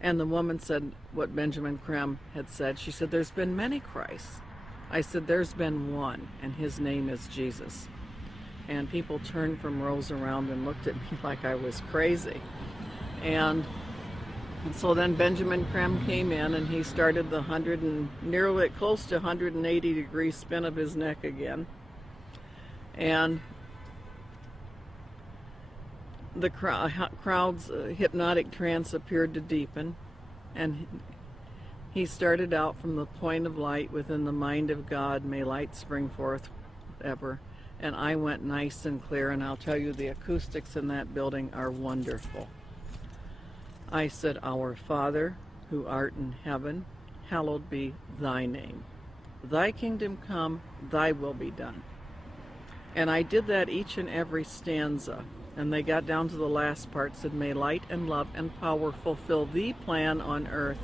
And the woman said what Benjamin Creme had said. She said, there's been many Christs. I said, there's been one, and his name is Jesus. And people turned from rows around and looked at me like I was crazy. And so then Benjamin Creme came in, and he started the nearly close to 180 degree spin of his neck again. And the crowd's hypnotic trance appeared to deepen, and he started out from the point of light within the mind of God, may light spring forth ever. And I went nice and clear, and I'll tell you, the acoustics in that building are wonderful. I said, Our Father, who art in heaven, hallowed be thy name. Thy kingdom come, thy will be done. And I did that each and every stanza. And they got down to the last part, said, may light and love and power fulfill the plan on earth,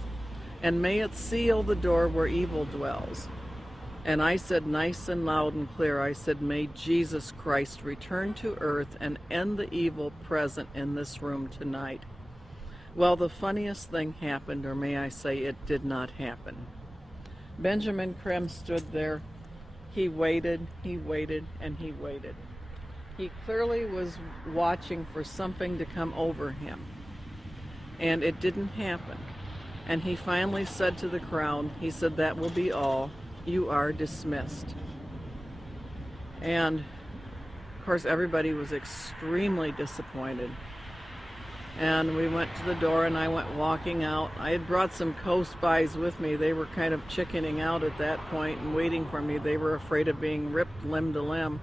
and may it seal the door where evil dwells. And I said nice and loud and clear, I said, may Jesus Christ return to earth and end the evil present in this room tonight. Well, the funniest thing happened, or may I say it did not happen. Benjamin Creme stood there. He waited, and he waited. He clearly was watching for something to come over him, and it didn't happen. And he finally said to the crowd, he said, that will be all. You are dismissed. And of course everybody was extremely disappointed. And we went to the door, and I went walking out. I had brought some co-spies with me. They were kind of chickening out at that point and waiting for me. They were afraid of being ripped limb to limb.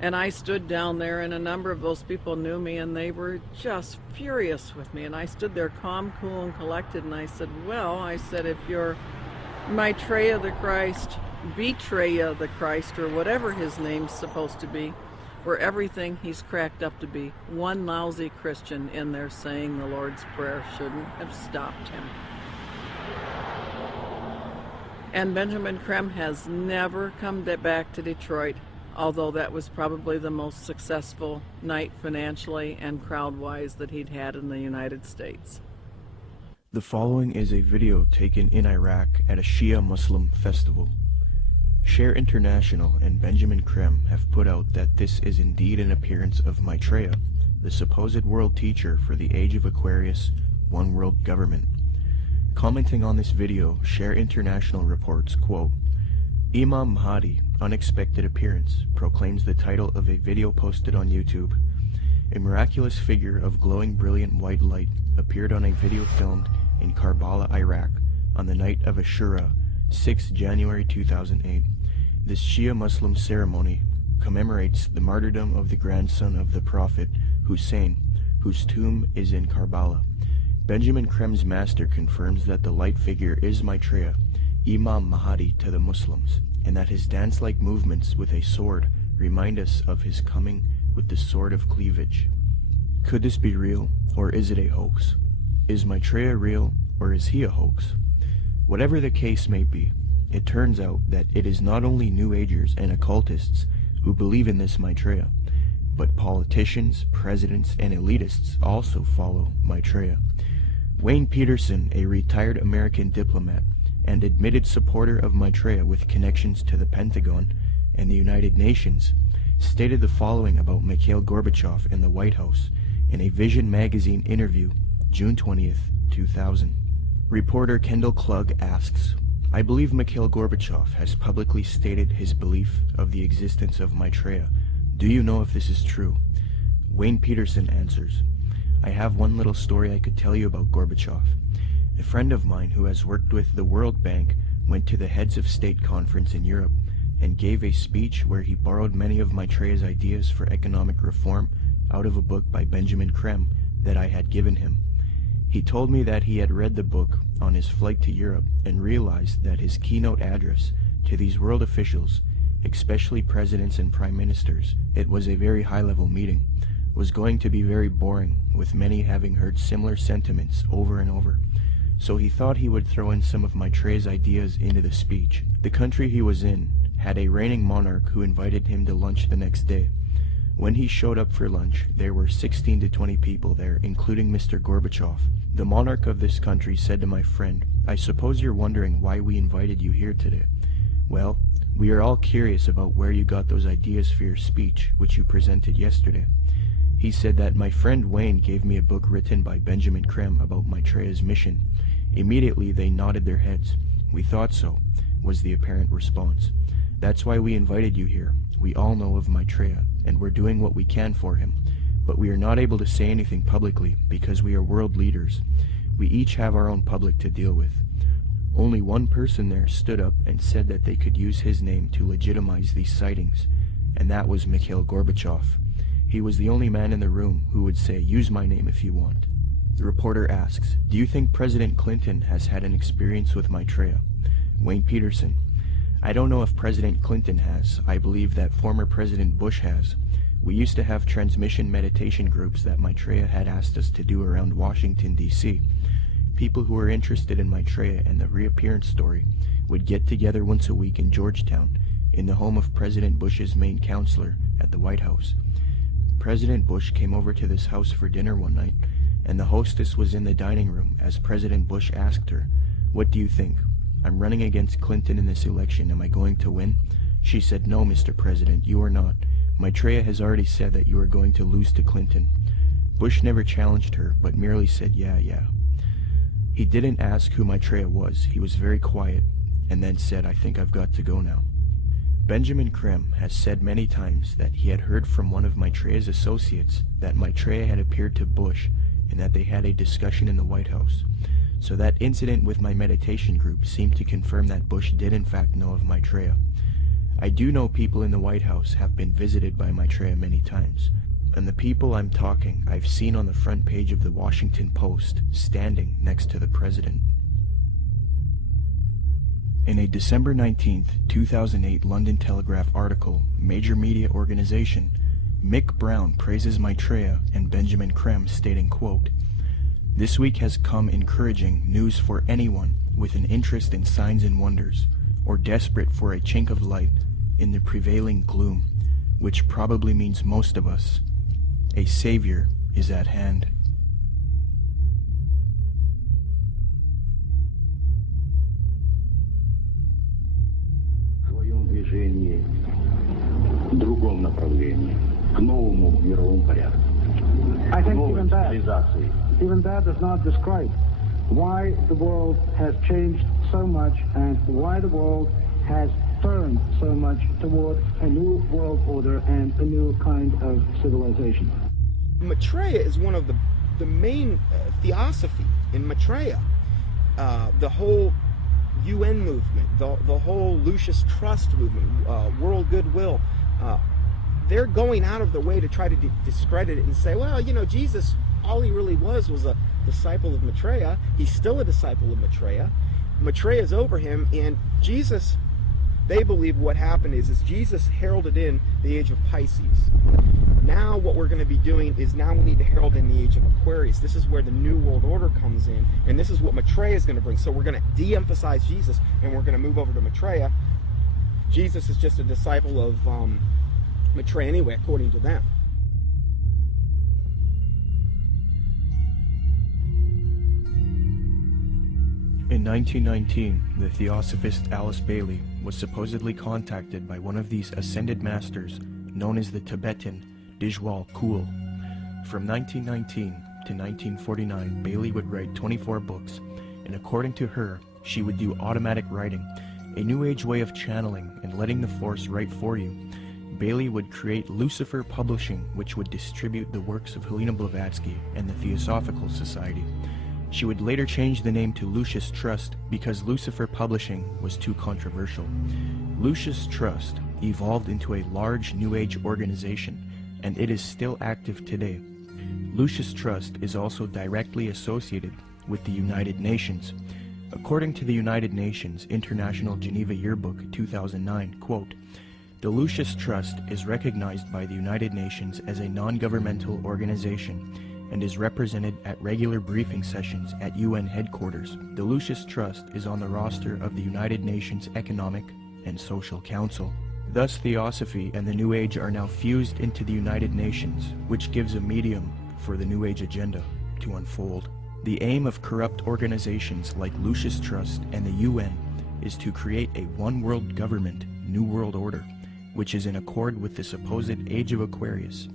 And I stood down there, and a number of those people knew me, and they were just furious with me. And I stood there calm, cool, and collected, and I said, well, I said, if you're Maitreya the Christ, Betreya the Christ, or whatever his name's supposed to be, or everything he's cracked up to be, one lousy Christian in there saying the Lord's Prayer shouldn't have stopped him. And Benjamin Creme has never come back to Detroit, although that was probably the most successful night financially and crowd-wise that he'd had in the United States. The following is a video taken in Iraq at a Shia Muslim festival. Share International and Benjamin Creme have put out that this is indeed an appearance of Maitreya, the supposed world teacher for the age of Aquarius, one world government. Commenting on this video, Share International reports, quote, Imam Mahdi, unexpected appearance, proclaims the title of a video posted on YouTube. A miraculous figure of glowing brilliant white light appeared on a video filmed in Karbala, Iraq, on the night of Ashura, 6 January 2008. This Shia Muslim ceremony commemorates the martyrdom of the grandson of the Prophet, Hussein, whose tomb is in Karbala. Benjamin Creme's master confirms that the light figure is Maitreya, Imam Mahdi to the Muslims, and that his dance-like movements with a sword remind us of his coming with the sword of cleavage. Could this be real, or is it a hoax? Is Maitreya real, or is he a hoax? Whatever the case may be, it turns out that it is not only New Agers and occultists who believe in this Maitreya, but politicians, presidents, and elitists also follow Maitreya. Wayne Peterson, a retired American diplomat and admitted supporter of Maitreya with connections to the Pentagon and the United Nations, stated the following about Mikhail Gorbachev and the White House in a Vision magazine interview, June 20th, 2000. Reporter Kendall Klug asks, I believe Mikhail Gorbachev has publicly stated his belief of the existence of Maitreya. Do you know if this is true? Wayne Peterson answers, I have one little story I could tell you about Gorbachev. A friend of mine who has worked with the World Bank went to the Heads of State conference in Europe and gave a speech where he borrowed many of Maitreya's ideas for economic reform out of a book by Benjamin Creme that I had given him. He told me that he had read the book on his flight to Europe and realized that his keynote address to these world officials, especially presidents and prime ministers, it was a very high-level meeting, was going to be very boring, with many having heard similar sentiments over and over. So he thought he would throw in some of Maitreya's ideas into the speech. The country he was in had a reigning monarch who invited him to lunch the next day. When he showed up for lunch, there were 16 to 20 people there, including Mr. Gorbachev. The monarch of this country said to my friend, "I suppose you're wondering why we invited you here today. Well, we are all curious about where you got those ideas for your speech, which you presented yesterday." He said that my friend Wayne gave me a book written by Benjamin Creme about Maitreya's mission. Immediately they nodded their heads. "We thought so," was the apparent response. "That's why we invited you here. We all know of Maitreya, and we're doing what we can for him. But we are not able to say anything publicly because we are world leaders. We each have our own public to deal with." Only one person there stood up and said that they could use his name to legitimize these sightings, and that was Mikhail Gorbachev. He was the only man in the room who would say, "Use my name if you want." The reporter asks, "Do you think President Clinton has had an experience with Maitreya?" Wayne Peterson: "I don't know if President Clinton has. I believe that former President Bush has. We used to have transmission meditation groups that Maitreya had asked us to do around Washington, D.C. People who were interested in Maitreya and the reappearance story would get together once a week in Georgetown, in the home of President Bush's main counselor at the White House. President Bush came over to this house for dinner one night, and the hostess was in the dining room as President Bush asked her, 'What do you think? I'm running against Clinton in this election. Am I going to win?' She said, 'No, Mr. President, you are not. Maitreya has already said that you are going to lose to Clinton.' Bush never challenged her, but merely said, 'Yeah.' He didn't ask who Maitreya was. He was very quiet, and then said, 'I think I've got to go now.'" Benjamin Creme has said many times that he had heard from one of Maitreya's associates that Maitreya had appeared to Bush and that they had a discussion in the White House. So that incident with my meditation group seemed to confirm that Bush did in fact know of Maitreya. I do know people in the White House have been visited by Maitreya many times, and the people I'm talking I've seen on the front page of the Washington Post, standing next to the president. In a December 19, 2008 London Telegraph article, Major Media Organization, Mick Brown praises Maitreya and Benjamin Creme, stating, quote, "This week has come encouraging news for anyone with an interest in signs and wonders, or desperate for a chink of light in the prevailing gloom, which probably means most of us. A savior is at hand." Другом направлении, к новому мировому порядку. I think even that does not describe why the world has changed so much and why the world has turned so much toward a new world order and a new kind of civilization. Maitreya is one of the main theosophy in Maitreya. The whole UN movement, the whole Lucis Trust movement, world goodwill, they're going out of their way to try to discredit it and say, well, you know, Jesus, all he really was a disciple of Maitreya. He's still a disciple of Maitreya. Maitreya is over him, and Jesus, they believe what happened is Jesus heralded in the age of Pisces. Now what we're going to be doing is now we need to herald in the age of Aquarius. This is where the New World Order comes in, and this is what Maitreya is going to bring. So we're going to de-emphasize Jesus, and we're going to move over to Maitreya. Jesus is just a disciple of Maitreya anyway, according to them. In 1919, the theosophist Alice Bailey was supposedly contacted by one of these ascended masters known as the Tibetan Dijwal Kul. From 1919 to 1949, Bailey would write 24 books, and according to her, she would do automatic writing, a new age way of channeling and letting the force write for you. Bailey would create Lucifer Publishing, which would distribute the works of Helena Blavatsky and the Theosophical Society. She would later change the name to Lucis Trust because Lucifer Publishing was too controversial. Lucis Trust evolved into a large New Age organization, and it is still active today. Lucis Trust is also directly associated with the United Nations. According to the United Nations International Geneva Yearbook 2009, quote, "The Lucis Trust is recognized by the United Nations as a non-governmental organization and is represented at regular briefing sessions at UN headquarters. The Lucis Trust is on the roster of the United Nations Economic and Social Council." Thus Theosophy and the New Age are now fused into the United Nations, which gives a medium for the New Age agenda to unfold. The aim of corrupt organizations like Lucis Trust and the UN is to create a one-world government, New World Order, which is in accord with the supposed Age of Aquarius.